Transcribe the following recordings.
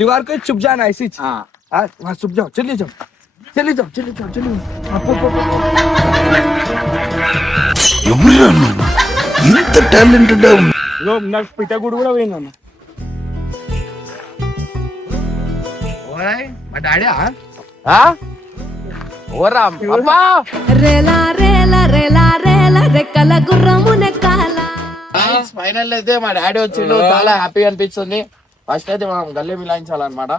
दीवार को चुप जाना ऐसी वहाँ चुप जाओ चलिए जाओ चलिए जाओ चलिए जाओ चलिए ఇంత టాలెంటెడ్ నాకు పిట్టగుడు కూడా పోయిందన్న. మా డాడీ ఓరా అబ్బా రేలా రేలా రేలా రేలా రెక్కల గుర్రము నెక్కాల. ఫైనల్ అయితే మా డాడీ వచ్చిండు, చాలా హ్యాపీ అనిపిస్తుంది. ఫస్ట్ అయితే మనం గల్లీ మిలాయించాలన్నమాట.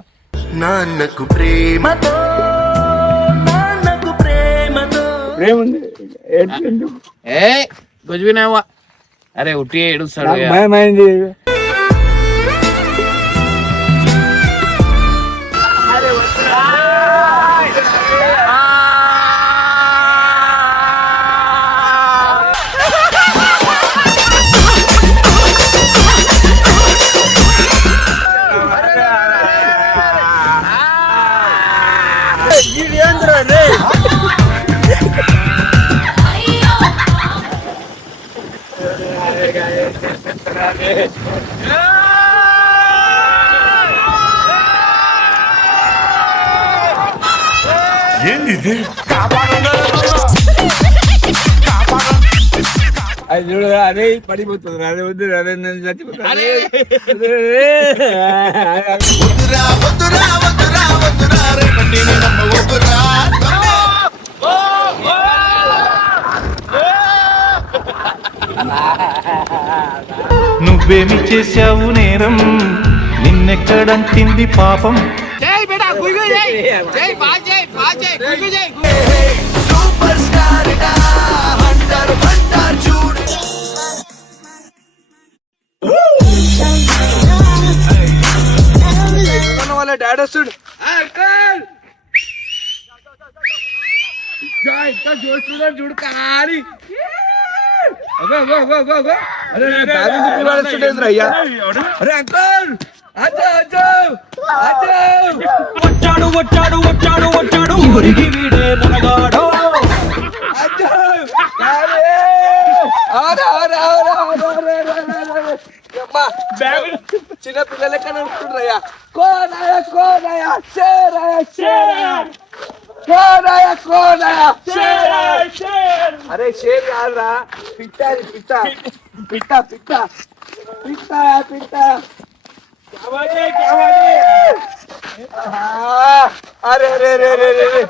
నాన్నకు ప్రేమతో ప్రేమ ఉంది ఏ గుజ్వినావా అరే ఉట్టి ఏడుస్తాడు. భయమైంది. ఏంది అది చూడు అదే పడిపోతుంది. అదే వద్దు అదే చచ్చిపోతుంది. నువ్వేమి చేశావు నేరం, నిన్నెక్కడంటింది పాపం. వాళ్ళ డాడీ వస్తుడు. చూస్తున్నాడు చూడు కాని అరే అంకల్ వచ్చాడు వచ్చాడు వచ్చాడు వచ్చాడు మురిగి వీడే మునగాడో. చిన్న పిల్లల కన్నా ఉంటుండ్రయ్యా. కోనయ్యా కోనయ్యా షేరయ్యా షేరయ్యా కోనయ్యా కోనయ్యా అరే షేర్ కాదురా పిట్ట పిట్ట పిట్ట పిట్ట పిట్ట పిట్ట అరే అరే అరే అరే అరే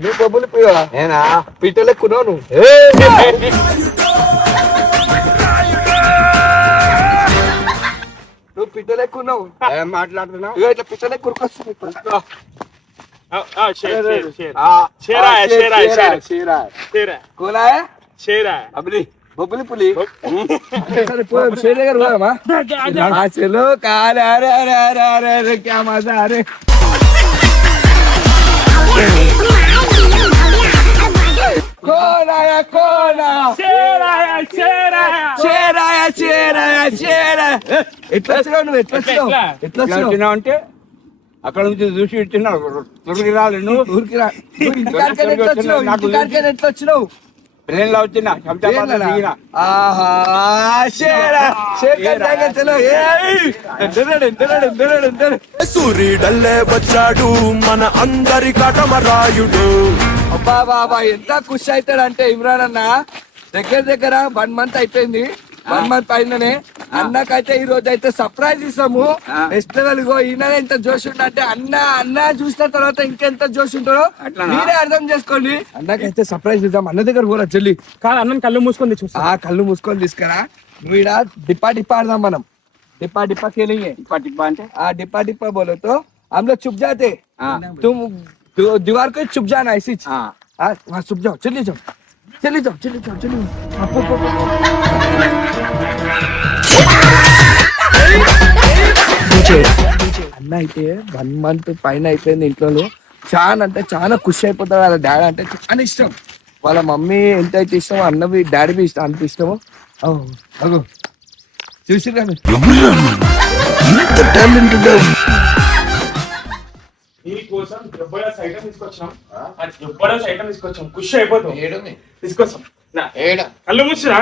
నువ్వు బొబ్బులు పోయా నేనా పిట్టలెక్కున్నావు నువ్వు. నువ్వు పిట్టలెక్కున్నావు ఏం మాట్లాడుతున్నావు. ఇట్లా పిట్టలెక్కురుకొస్తుంది ఇప్పుడు. బొబ్బులి పులి షేర్ దగ్గర పోదామా. చలో కాలే అరే అరే అరే అరే అరే క్యా మజా అరే. కోనాయా కోనా ఎట్లా వచ్చినావు నువ్వు ఎట్లా వచ్చినావు అంటే అక్కడ నుంచి చూసి ఇచ్చినా ఊరికి రాలి. నువ్వు ఊరికి రా ఎట్లా వచ్చినావు. ట్రైన్ లో వచ్చిన సూర్యుడల్లే వచ్చాడు మన అందరి కటమరాయుడు. అబ్బా బాబా ఎంత ఖుషి అవుతాడంటే ఇమ్రాన్ అన్న దగ్గర 1 month అయిపోయింది. 1 month పైననే అన్నకైతే ఈ రోజు అయితే సర్ప్రైజ్ ఇస్తాము. Next level go. ఈయన ఎంత జోష్ ఉంటే అన్న చూసిన తర్వాత ఇంకెంత జోష్ ఉంటాడో మీరే అర్థం చేసుకోండి. అన్నకైతే సర్ప్రైజ్ ఇద్దాం. అన్న దగ్గర కూడా చెల్లి కాదు అన్నం కళ్ళు మూసుకొని కళ్ళు మూసుకొని తీసుకురా. వీడ డిప్పా డిప్పా ఆడదాం మనం. डिप्पा डिप्पा खेलेंगे. डिप्पा डिप्पा हाँ डिप्पा डिप्पा बोलो तो हम लोग छुप जाते. तुम दीवार को छुप जाना ऐसी. वहाँ छुप जाओ चलिए जाओ चलिए जाओ चलिए जाओ चलिए. అన్న అయితే 1 month పైన అయిపోయింది. ఇంట్లో చాలా అంటే చాలా ఖుషి అయిపోతాడు. వాళ్ళ డాడీ అంటే చాలా ఇష్టం. వాళ్ళ మమ్మీ ఎంత అయితే ఇష్టమో అన్నవి డాడీ ఇష్టం అంత ఇష్టము. చూసిరా ఇంత టాలెంటెడ్ నీకోసం జబర్దస్త్ ఐటమ్ తీసుకొచ్చాం. ఆ జబర్దస్త్ ఐటమ్ తీసుకొచ్చాం. ఖుషి అయిపోతాం. తీసుకొచ్చాం. కళ్ళు మూసిరా.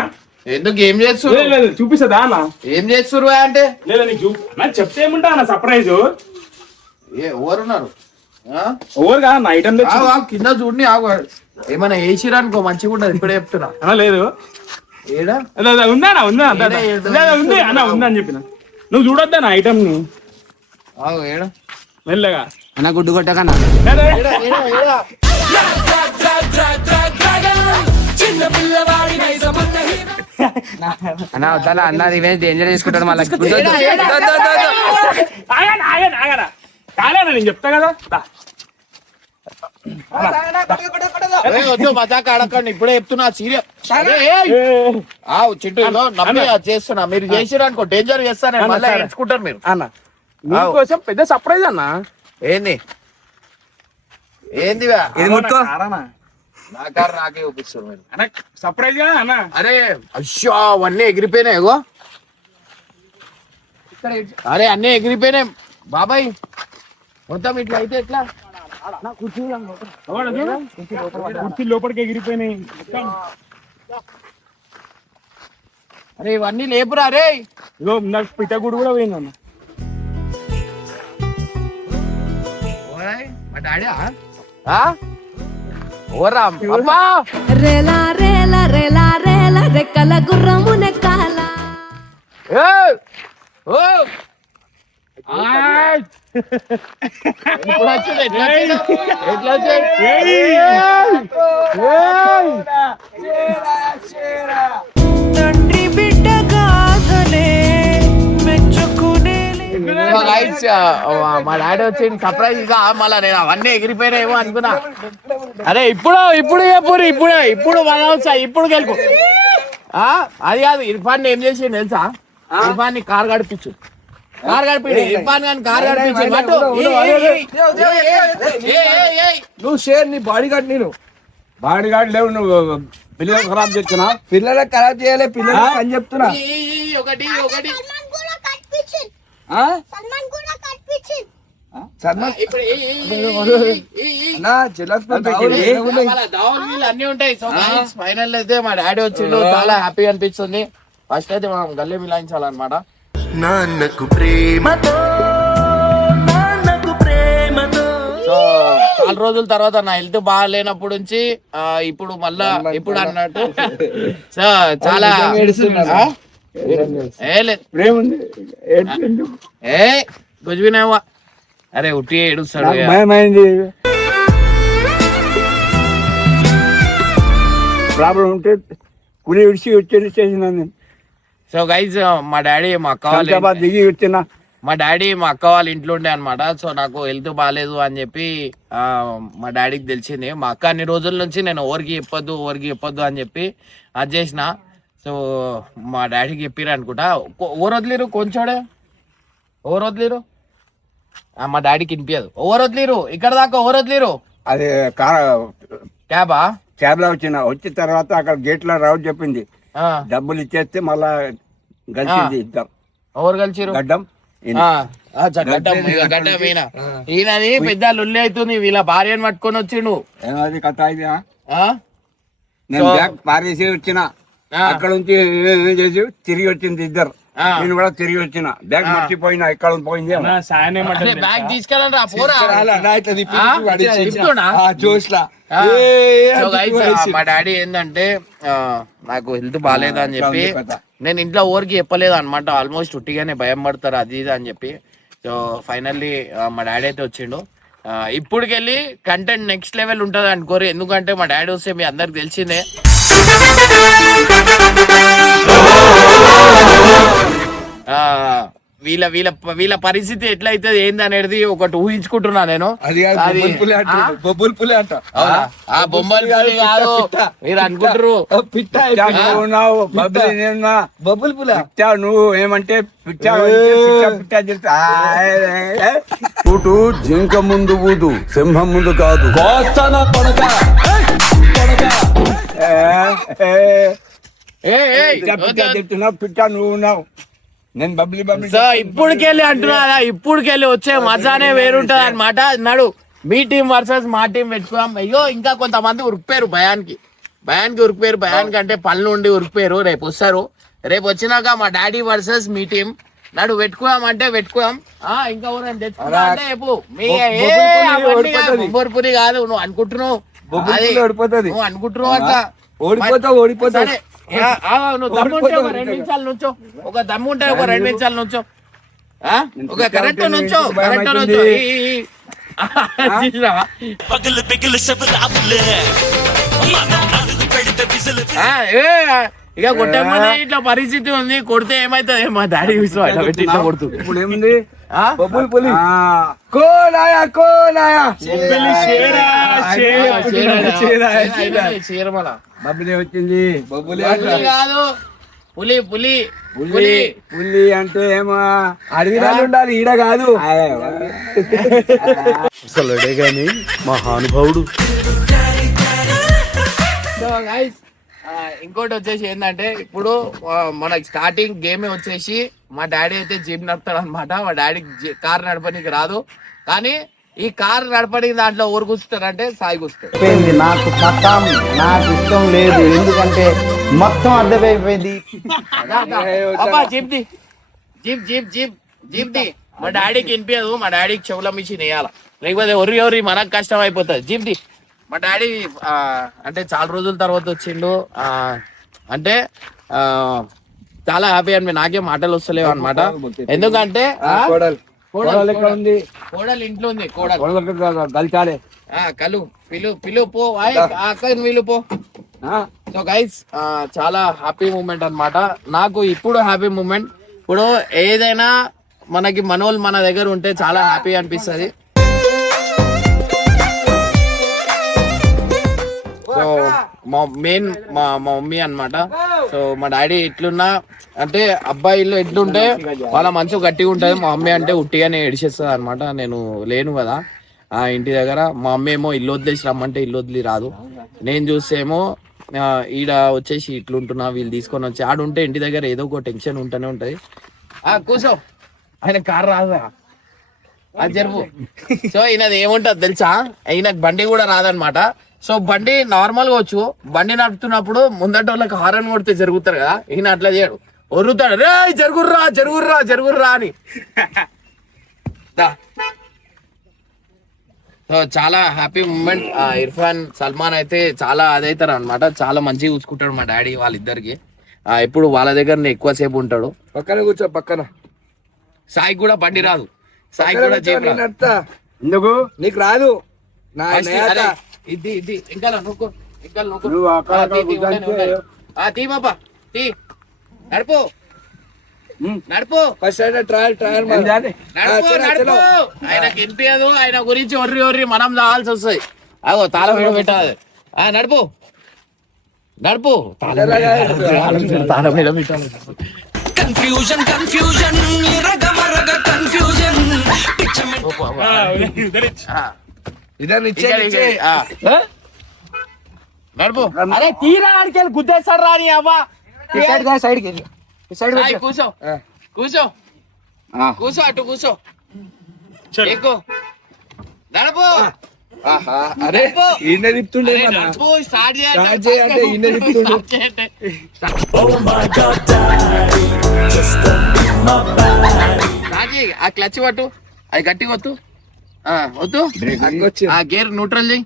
ఎందుకు ఏం చేస్తురు? లేదు చూపిస్తుందా అన్న? ఏం చేస్తురు అంటే లేదా నీకు నాకు చెప్తే ఏముంటా అన్న సర్ప్రైజ్. ఎవరున్నారు? ఓవర్ గా అన్న ఐటమ్ తెచ్చి కింద చూడండి. ఏమైనా వేసిరా అనుకో మంచిగా ఉండదు. ఇప్పుడే చెప్తున్నా. లేదు ఏడా ఉందా ఉందా ఉంది అన్న ఉందని చెప్పిన. నువ్వు చూడొద్దా ఐటమ్ ని ఏడా మెల్లగా అన్న గుడ్డు కొట్టకన్నా. అన్న వద్దా అన్న రివెంజ్ డేంజర్ చేసుకుంటాడు మళ్ళీ. ఆగనా కాలేనా నేను చెప్తా కదా. మజాక్ ఆడకండి. ఇప్పుడే చెప్తున్నా సీరియస్. చిట్టు నమ్మి చేస్తున్నా. మీరు చేసిరు అనుకో డేంజర్ చేస్తాను. మళ్ళీ ఎంచుకుంటారు మీరు. అన్న మీకోసం పెద్ద సర్ప్రైజ్ అన్న. ఏంది ఏంది నా కారు నాకే చూపిస్తారు మీరు. అన్న సర్ప్రైజ్ గా అన్న. అరే అయ్యో అవన్నీ ఎగిరిపోయినాయి. ఏగో అరే అన్నీ ఎగిరిపోయినాయి బాబాయ్. మొత్తం ఇట్లా అయితే ఎట్లా? కుర్చీ లోపలికి ఎగిరిపోయినాయి. అరే ఇవన్నీ లేపురా. అరే ఇగో నాకు పిట్టగుడు కూడా పోయిందన్న. మా డాడీ ఓరా అమ్మా. రేలా రేలా రేలా రేలా రెక్కల గుర్రము నెక్కాల. ఇప్పుడు వచ్చింది. ఎట్లా వచ్చాడు? తండ్రి బిడ్డ కాదనే మెచ్చుకునే మా డాడీ వచ్చి సర్ప్రైజ్ గా మళ్ళా నేను అవన్నీ ఎగిరిపోయినాయేమో అనుకున్నా. అరే ఇప్పుడు చెప్పురు. ఇప్పుడు వస్తా. ఇప్పుడు గెలుపు. అది కాదు. ఇర్ఫాన్ ఏం చేసి తెలుసా? ఇర్ఫాన్ ని కార్ గడిపించు. ఇర్ఫాన్ గాని కార్ గడిపించు. నువ్వు షేర్ నీ బాడీ గార్డ్. నేను బాడీ గార్డ్ లేవు. నువ్వు పిల్లలు ఖరాబ్ చేస్తున్నా. పిల్లలకు ఖరాబ్ చేయలే. పిల్లలకు అని చెప్తున్నా. ఒకటి సల్మాన్ అన్ని ఉంటాయి. సో ఫైనల్ అయితే మా డాడీ వచ్చిండు. చాలా హ్యాపీ అనిపిస్తుంది. ఫస్ట్ అయితే మనం గల్లే మిలాయించాలన్నమాట. నాన్నకు ప్రేమతో సో చాలా రోజుల తర్వాత నా హెల్త్ బాగాలేనప్పుడు నుంచి ఇప్పుడు మళ్ళా ఇప్పుడు అన్నట్టు సో చాలా గుజువినావా. అరే ఉట్టి ఏడుస్తాడు. ప్రాబ్లం ఉంటే కులి విడిచి వచ్చేది చేసిన. సో గైజ్ మా డాడీ మా అక్క వాళ్ళ దిగి వచ్చిన మా అక్క వాళ్ళ ఇంట్లో ఉండే అనమాట. సో నాకు హెల్త్ బాగాలేదు అని చెప్పి మా డాడీకి తెలిసింది. మా అక్క అన్ని రోజుల నుంచి నేను ఎవరికి చెప్పొద్దు అని చెప్పి అది చేసిన. సో మా డాడీకి చెప్పిరు అనుకుంటా. ఓవర్ వదిలేరు కొంచెడే. ఓవర్ వదిలేరు. మా డాడీకి వినిపించదు. ఓవర్ వదిలేరు. ఇక్కడ దాకా ఓవర్ వదిలేరు. అది క్యాబ్ లో వచ్చిన తర్వాత అక్కడ గేట్ లో రావు చెప్పింది. డబ్బులు ఇచ్చేస్తే మళ్ళా కలిసింది. ఇద్దాం. ఎవరు కలిసిరు? గడ్డం ఈయనది పెద్ద లొల్లి అవుతుంది. వీళ్ళ భార్యను పట్టుకొని వచ్చిండు. ఏమది కథ ఇది? నేను బ్యాగ్ పారేసి వచ్చిన. అక్కడ నుంచి చేసి తిరిగి వచ్చింది ఇద్దరు. నేను కూడా తిరిగి వచ్చిన. బ్యాగ్ మర్చిపోయినా ఎక్కడ పోయింది. బ్యాగ్ తీసుకెళ్ళండి రా పోరా. మా డాడీ ఏంటంటే నాకు హెల్త్ బాగాలేదు అని చెప్పి నేను ఇంట్లో ఊరికి చెప్పలేదు అనమాట. ఆల్మోస్ట్ ఉట్టిగానే భయం పడతారు అది ఇది అని చెప్పి. సో ఫైనల్లీ మా డాడీ అయితే వచ్చిండు. ఇప్పుడుకెళ్ళి కంటెంట్ నెక్స్ట్ లెవెల్ ఉంటుంది అనుకోరు. ఎందుకంటే మా డాడీ వస్తే మీ అందరికి తెలిసిందే. వీళ్ళ పరిస్థితి ఎట్లయితుంది ఏంది అనేది ఒకటి ఊహించుకుంటున్నా నేను. బొబ్బుల్ పులి అంట. బొమ్మలు కాదు మీరు అనుకుంటారు. బొబ్బుల్ పులి నువ్వు ఏమంటే పిచ్చా ఊటు జింక ముందు ఊదు సింహం ముందు కాదు. చెప్తున్నా పిచ్చా నువ్వు ఉన్నావు. నేను బబ్లీ బబ్లీ సో ఇప్పుడుకెళ్ళి అంటున్నా కదా, ఇప్పుడుకెళ్ళి వచ్చే మజానే వేరుంటది అనమాట. నడు మీ టీం వర్సెస్ మా టీం పెట్టుకున్నాం. అయ్యో ఇంకా కొంతమంది ఉరికిపోయారు భయానికి ఉరికిపోయారు. భయానికి అంటే పనులు ఉండి ఉరికిపోయారు. రేపు వస్తారు. రేపు వచ్చినాక మా డాడీ వర్సెస్ మీ టీం నడు పెట్టుకున్నాం అంటే పెట్టుకున్నాం. ఇంకా ఎవరైనా తెచ్చుకున్నా అంటే చెప్పు. మీ బొబ్బర్పురి కాదు నువ్వు అనుకుంటున్నావు, నువ్వు అనుకుంటున్నావు అట్లా ఓడిపోతా సరే. నువ్వు దమ్ముంటే ఒక 2 నిమిషాలు నుంచో, ఒక దమ్ముంటే ఒక 2 నిమిషాలు నుంచో, ఒక కరెక్ట్ నుంచో, కరెక్ట్ నుంచో. ఇక కొట్టేమని ఇట్లా పరిస్థితి ఉంది. కొడితే ఏమైతుంది మా డాడీ విషయం ఇట్లా పెట్టి ఇట్లా కొడుతుంది. ఇప్పుడు ఏముంది బొబ్బులు పులి కోనాయా చీరమల బబ్బులే వచ్చింది. బొబ్బులి కాదు పులి పులి పులి పులి అంటే ఏమో అడవిలో ఉండాలి, ఈడ కాదు. అసలుడే గాని మహానుభావుడు. సో గైస్ ఇంకోటి వచ్చేసి ఏంటంటే ఇప్పుడు మనకి స్టార్టింగ్ గేమ్ వచ్చేసి మా డాడీ అయితే జీప్ నడుపుతాడు అనమాట. మా డాడీకి కార్ నడపడానికి రాదు, కానీ ఈ కార్ నడపడానికి దాంట్లో ఎవరు కూర్చుంటారంటే సాయి కూర్చుంటాడు. నాకు మతం నాకు ఇష్టం లేదు, ఎందుకంటే మొత్తం అర్థమైపోయింది. Jeep the jeep jeep jeep jeep the మా డాడీకి వినిపించదు. మా డాడీకి చెవుల మిషన్ వేయాల, లేకపోతే ఎవరి మనకు కష్టం అయిపోతుంది. జీప్ ది మా డాడీ అంటే చాలా రోజుల తర్వాత వచ్చిండు. అంటే చాలా హ్యాపీ అని నాకే మాటలు వస్తలేవు అనమాట. ఎందుకంటే కోడలు ఇంట్లో ఉంది. గల్చాలే కలు పిలు పో అక్కని వీలు పో. సో గైస్ చాలా హ్యాపీ మూమెంట్ అన్నమాట. నాకు ఇప్పుడు హ్యాపీ మూమెంట్. ఇప్పుడు ఏదైనా మనకి మనోళ్ళు మన దగ్గర ఉంటే చాలా హ్యాపీ అనిపిస్తుంది. సో మా మెయిన్ మా మమ్మీ అన్నమాట. సో మా డాడీ ఎట్లున్నా అంటే అబ్బాయిలు ఎట్లుంటే వాళ్ళ మనసు గట్టిగా ఉంటుంది. మా మమ్మీ అంటే ఉట్టిగానే ఏడిచేస్తుంది అనమాట. నేను లేను కదా ఆ ఇంటి దగ్గర. మా మమ్మీ ఏమో ఇల్లు వదిలేసి రమ్మంటే ఇల్లు వదిలి రాదు. నేను చూస్తేమో ఈడ వచ్చేసి ఇట్లుంటున్నా, వీళ్ళు తీసుకొని వచ్చి ఆడుంటే ఇంటి దగ్గర ఏదో ఒక టెన్షన్ ఉంటూనే ఉంటది. కూర్చో, ఆయన కారు రాదా అది జరుపు. సో ఈయనది ఏముంటది తెలుసా, ఈయనకు బండి కూడా రాదనమాట. సో బండి నార్మల్ గా వచ్చు, బండి నడుపుతున్నప్పుడు ముందట వాళ్ళకి హారన్ కొడితే జరుగుతారు కదా, ఈయన అట్లా చేయడు, ఒర్రుతాడు, రే జరుగుర్రా అని. సో చాలా హ్యాపీ మూమెంట్. ఇర్ఫాన్ సల్మాన్ అయితే చాలా అదైతారు అనమాట. చాలా మంచిగా చూసుకుంటాడు మా డాడీ వాళ్ళిద్దరికి. ఎప్పుడు వాళ్ళ దగ్గర ఎక్కువసేపు ఉంటాడు. పక్కన కూర్చో, పక్కన. సాయి కూడా బండి రాదు, సాయి కూడా ఎందుకు నీకు రాదు. ఇది ఇంకా నడుపు ఫస్ట్ ట్రయల్ నడుపు. ఆయనకి వినిపించదు, ఆయన గురించి ఒర్రి మనం రావాల్సి వస్తుంది. అగో తాళం మీద పెట్టాలి. నడుపు తాళం మీద పెట్టాలి. కన్ఫ్యూజన్ నడుపు. అరే తీరా ఆడికెళ్ళి గుద్దేస్తాడు రాని అవ్వా. కూర్చో అటు కూర్చో. ఎక్కువ నడుపు. అరే ఈయన తిప్పుతుండే నడుపు స్టార్ట్ చేయంటే ఈయన తిప్పుతుండే. ఆ క్లచ్ పట్టు, అది గట్టి కొట్టు. వద్దు ఆ గేర్ న్యూట్రల్ చేయి.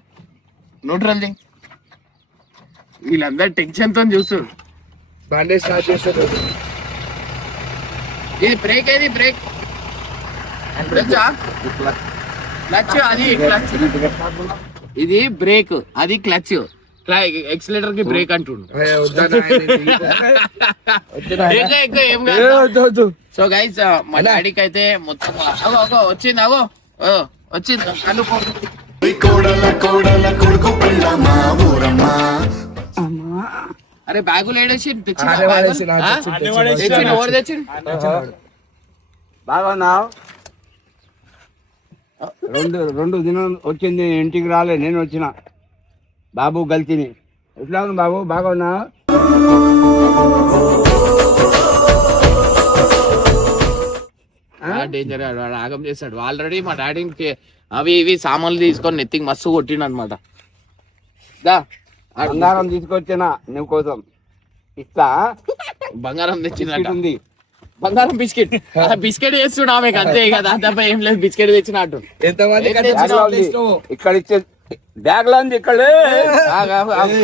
వీళ్ళందరూ టెన్షన్ తో చూస్తారు. బండి స్టార్ట్ చేస్తారు. ఇది బ్రేక్, ఏది బ్రేక్ క్లచ్, అది క్లచ్. ఇది బ్రేక్, అది క్లచ్. ఎక్సిలేటర్ కి బ్రేక్ అంటుండు. సో గైస్ మా డాడీకి అయితే మొత్తం వచ్చింది అనుకో. అరే బ్యాగులు ఏడేసి ఎవరు తెచ్చి బాగున్నావు. రెండు దినం వచ్చింది, ఇంటికి రాలే, నేను వచ్చిన. బాబు గల్తీని ఎట్లా ఉంది బాబు, బాగున్నావు? డేంజర్ వాడు ఆగం చేస్తాడు. ఆల్రెడీ మా డాడీకి అవి ఇవి సామాన్లు తీసుకొని నెత్తికి మస్తు కొట్టిండు అనమాట. బంగారం తీసుకొచ్చిన నువ్వు కోసం ఇస్తా. బంగారం తెచ్చినట్టు ఉంది బంగారం బిస్కెట్ బిస్కెట్ చేస్తున్నా ఆమెకు అంతే కదా, తప్ప ఏం లేదు. బిస్కెట్ తెచ్చినట్టు ఎంతమంది ఇక్కడ ఇచ్చే బ్యాగ్ లో ఉంది ఇక్కడ.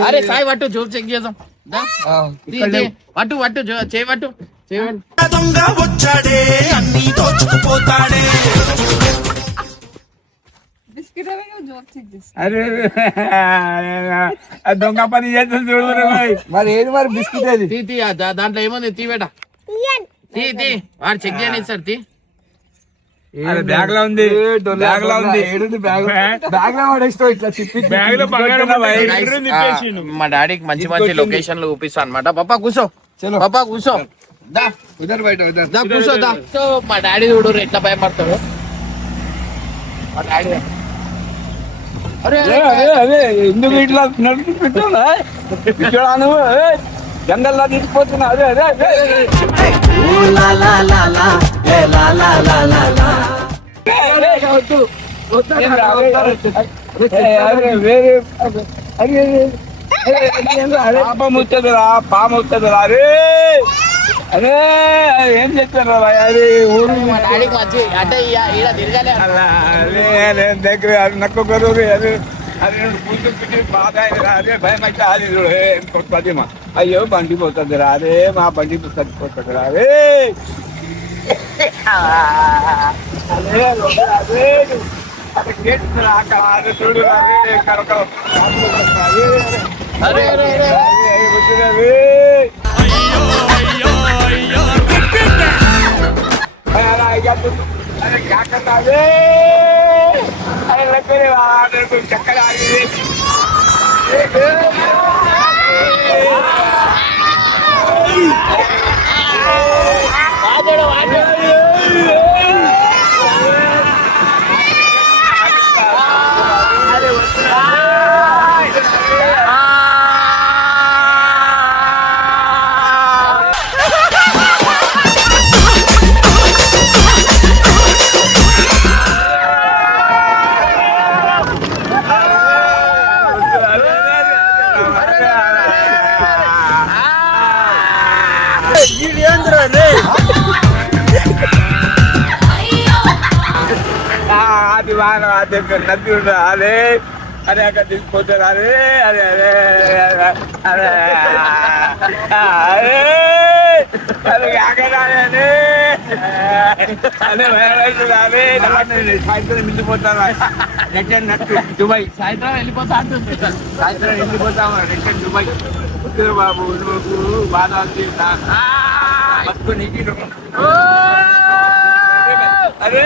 అరే సాయి పట్టు జోబ్ చెక్ చేద్దాం. పట్టు పట్టు చేయబట్టు దొంగ వచ్చాడే అన్ని దోచుకుపోతాడే. అరే దొంగ పని చేస్తుంది చూడు. మరి ఏది మరి బిస్కెట్ అది తీ దాంట్లో ఏముంది తీ బేట తీ వాడు చెక్ చేయని సార్ తీ. బ్యాగ్ లో ఉంది బ్యాగ్ లో ఉంది బ్యాగ్ లో పడేస్తావు ఇట్లా తిప్పి బ్యాగ్ లో మా డాడీకి మంచి మంచి లొకేషన్లు చూపిస్తా అనమాట. పాపా కూర్చో పాపా కూర్చో ఉదర్ బయట ఉదర్ దా కూర్చో దా. సో మా డాడీ చూడు ఎట్లా భయపడతాడు మా డాడీ. అరే అదే ఎందుకు ఇట్లా నడిపి పెట్టాను జంగల్లా తీసుకుపోతున్నా. అదే అదే అదే పాపం వచ్చేదిరా పాము వచ్చేదిరా. అరే అరే ఏం చెప్తారా అరే ఊరు మా డాడీకి మంచి అంటే ఈడ తిరగాలి. అరే దగ్గర అది నక్కరు అదే అది కూర్చొని బాధ అదే భయం అయితే అది కొట్టది మా అయ్యో బండి పోతుంది రా. అదే మా బండి చచ్చిపోతుంది రా. అదే అదే అదే అదే గేట్ అక్కడ అదే చూడు అదే కరకర అరే అరే అరే अरे क्या करता है अरे लग रहे मेरे को चक्कर आ गई. అది వాన అదే నది అదే అరే అక్కడ తీసుకుపోతారు. అరే అరే అరే అరే అరే అరే అక్కడ అదే అదే సాయంత్రం వెళ్ళిపోతారా రిటర్న్ దుబాయ్. సాయంత్రం వెళ్ళిపోతా అంటుంది. సాయంత్రం వెళ్ళిపోతాము రిటర్న్ దుబాయ్. వద్దు బాబు బాధ వచ్చి పట్టుకొని అరే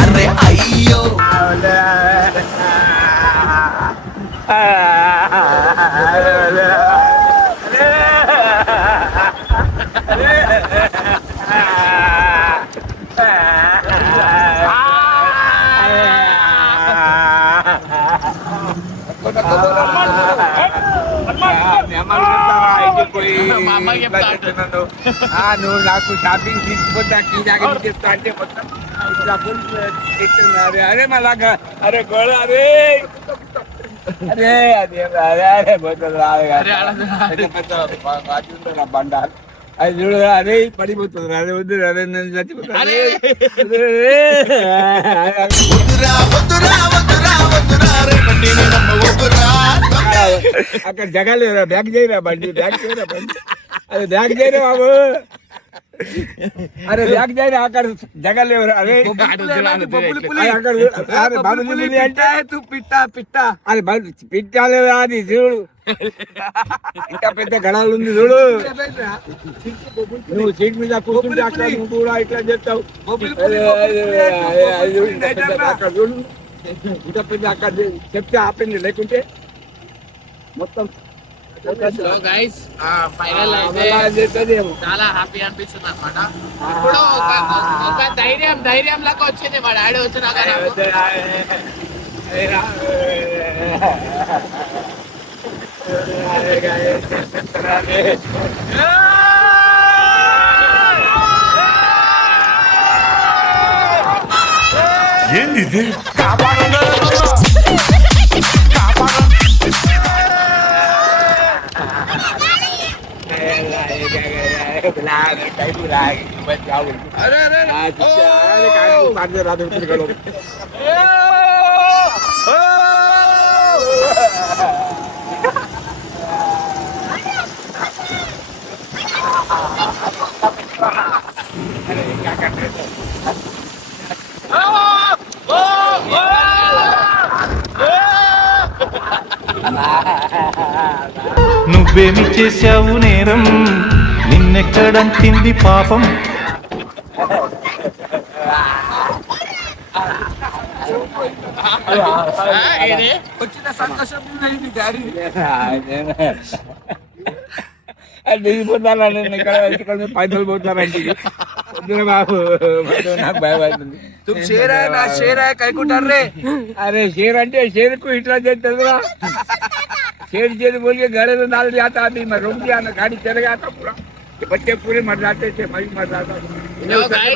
అరే అయ్యో నువ్వు నాకు షాపింగ్ తీసుకుపోతా ఈ దగ్గర చెప్తా అంటే మొత్తం అరే మళ్ళా అరే గోడ అరే అరే అదే అదే అరే పోతుంది రాదు బండ అది చూడు అదే పడిపోతుంది అదే వద్దు అదే నేను చచ్చిపోతాను. అక్కడ జగలేరా బ్యాగ్ చేయరా బండి బ్యాగ్ చేయరా బండి అదే బ్యాగ్ చేయరా బాబు. అరే బ్యాగ్ చేయరా అక్కడ జగలేవరా. అరే అంటే పిట్ట పిట్ట అది పిట్టాలేదా అది చూడు ఇంకా పెద్ద గడాలు ఉంది చూడు. నువ్వు సీట్ మీద కూర్చుంటే అక్కడ నువ్వు కూడా ఇట్లా చెప్తావు. అక్కడ చూడు ఇంకా పెద్ద అక్కడ చెప్తే ఆపింది లేకుంటే మొత్తం. సో గైస్ ఫైనల్ అయితే చాలా హ్యాపీ అనిపిస్తుంది అనమాట. ఇప్పుడు ఒక ధైర్యం లాగా వచ్చింది మా డాడీ వచ్చినా కానీ. ఏంది ఇది నువ్వేమి చేశావు నేరం, నిన్నెక్కడంటింది పాపం. వచ్చిన సంతోషం డాడీ. పైసలు పోతున్నారంటే బాబు నాకు భయపడుతుంది. तुम शेर है ना शेर है कहीं को डर रहे. अरे शेर अंटे शेर को इतना देर चल रहा शेर शेर बोल के घरे में डाल जाता आदमी मैं रुक गया ना गाड़ी चल गया था पूरा ये बच्चे पूरे मर जाते थे मैं भी मर जाता था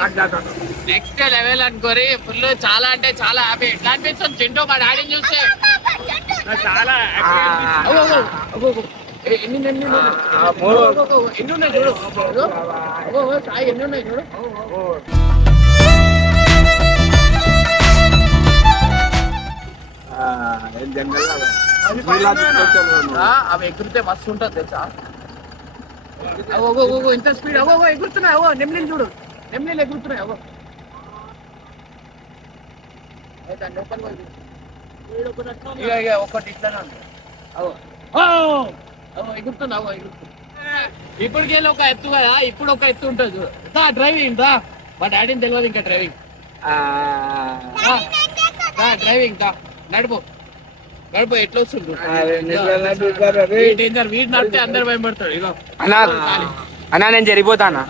मर जाता था. నెక్స్ట్ లెవెల్ అనుకోరి ఫుల్ చాలా అంటే చాలా హ్యాపీ. ఎట్లా అనిపిస్తుంది చింటూ మా డాడీని చూస్తే? చాలా ఎన్ని ఉన్నాయి చూడు. సాయి ఎన్ని ఉన్నాయి చూడు. అవి ఎగురితే మస్తు ఉంటుంది తెలుసా. ఇంత స్పీడ్ ఎగురుతున్నాయి. నెమ్లీలు చూడు, నెమ్లీలు ఎగురుతున్నాయి. ఒకటి ఇట్లానే ఉంది. ఎగురుతున్నావు. ఇప్పటికే ఒక ఎత్తు కదా, ఇప్పుడు ఒక ఎత్తు ఉంటుంది చూడు. డ్రైవింగ్ దా, మా డాడీని తెలియదు ఇంకా డ్రైవింగ్. డ్రైవింగ్ దా, నడుపు నడుపు. ఎట్లా వస్తుంది డేంజర్. వీడి నడితే అందరు భయపడతాడు. ఇగో అన్నా నేను జరిగిపోతానా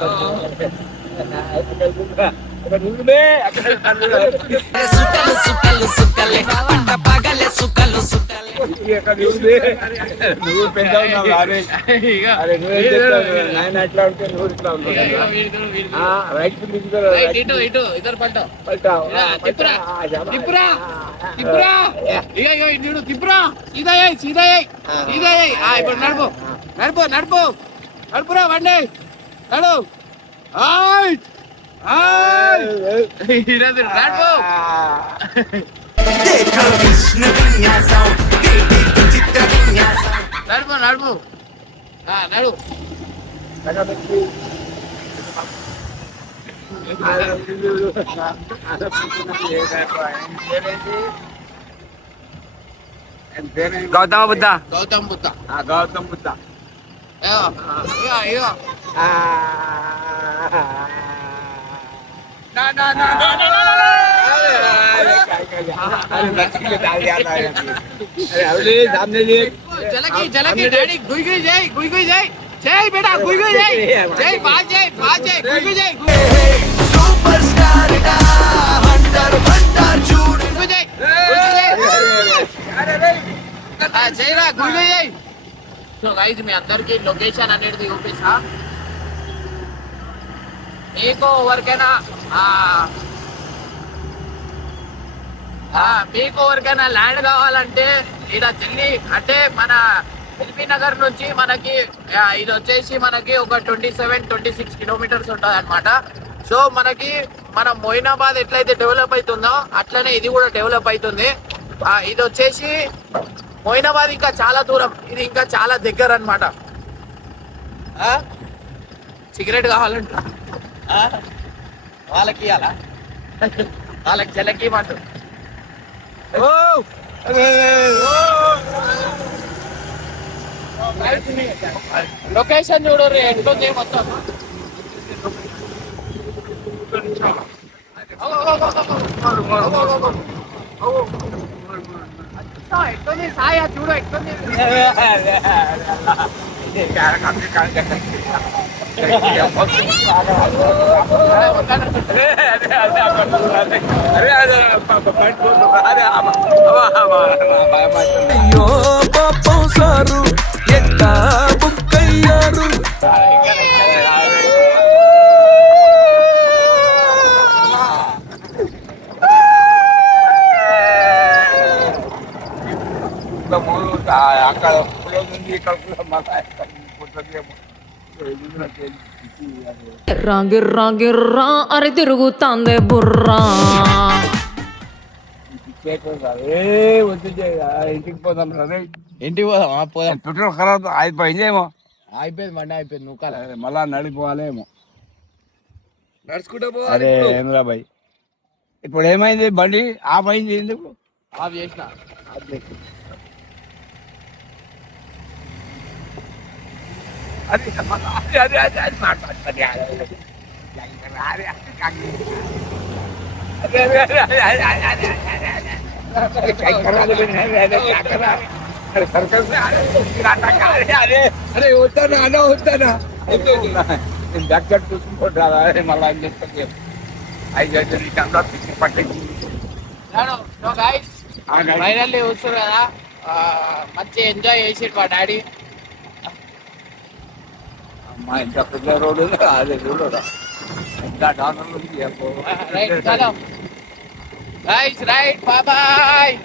సుకలు సుకలు సుకలే పంట పగలే సుకలు సుకలే నువ్వు పెద్ద అట్లా ఉంటే నువ్వు ఇట్లా ఇటు ఇటు ఇద్దరు పట్టావు. తిప్పురా తిప్పురా తిప్పురా. ఇగో ఇటు తిప్పురా. సీదా సీదా సీదా. ఇప్పుడు నడుపు నడుపు నడుపు నడుపురా బండి నడు. నడుపు నడుపు నడుపు నడు. గౌతమ బుద్ధ గౌతమ్ బుద్ధ. గౌతమ బుద్ధ ఇగో జలకి జలకి డాడీ గుయ్ గుయ్ జై గుయ్ గుయ్ జై జై బేటా గుయ్ గుయ్ జై జై బాజ్ జై గుయ్ గుయ్ జై సూపర్ స్టార్ డా హంటర్ హంటర్ చూడు గుయ్ జై జైరా గుయ్ గుయ్ జై. సో గైస్ మీ అందరికి లొకేషన్ అనేది చూపిస్తా. మీకు ఎవరికైనా ల్యాండ్ కావాలంటే ఇక్కడ ఢిల్లీ అంటే మన ఎల్బీ నగర్ నుంచి మనకి ఇది వచ్చేసి మనకి ఒక 27-26 కిలోమీటర్స్ ఉంటుంది అనమాట. సో మనకి మన మొయినాబాద్ ఎట్లయితే డెవలప్ అవుతుందో అట్లనే ఇది కూడా డెవలప్ అవుతుంది. ఇది వచ్చేసి మొయినాబాద్ ఇంకా చాలా దూరం, ఇది ఇంకా చాలా దగ్గర అనమాట. సిగరెట్ కావాలంట వాళ్ళకి ఇవ్వాలా, వాళ్ళకి జలకి మాట. లొకేషన్ చూడు ఎట్లుంది మొత్తం. ఎట్లుంది సాయ చూడు ఎట్లుంది. అయ్యో పాపం సారు చూద్దాము అక్కడ పొలం ఉంది ఇక్కడ కూడా మళ్ళా పుట్టదేమో. గిర్రా గిర్రా గిర్రా అరి తిరుగుతాందే బుర్రా. ఏ వద్దు ఇంటికి పోదాం రే. ఇంటికి పోదాం పోదాం. పెట్రోల్ ఖరాబ్ అయిపోయిందేమో. అయిపోయింది బండి అయిపోయింది నువ్వు కాలే. మళ్ళా నడిపోవాలేమో. నడుచుకుంటూ పోవాలి అరే ఇప్పుడు. ఏమిరా భయ్, ఇప్పుడు ఏమైంది బండి ఆఫ్ అయింది ఎందుకు? ఆఫ్ చేసిన. అది అది అది అది మాట్లాడుతుంది. అరే వస్తానా అన్న వస్తానా. డాక్టర్ చూసుకుంటా మళ్ళీ అని చెప్తాను. 5 గంటల పిచ్చి పట్టించి ఫైనల్లీ చూస్తారు కదా, మంచి ఎంజాయ్ చేసారు మా డాడీ. అమ్మా ఇంత పెద్ద రోడ్డు అదే చూడరా ఎంత డాక్టర్లు రైట్ చలో గైస్, రైట్ బాయ్ బాయ్.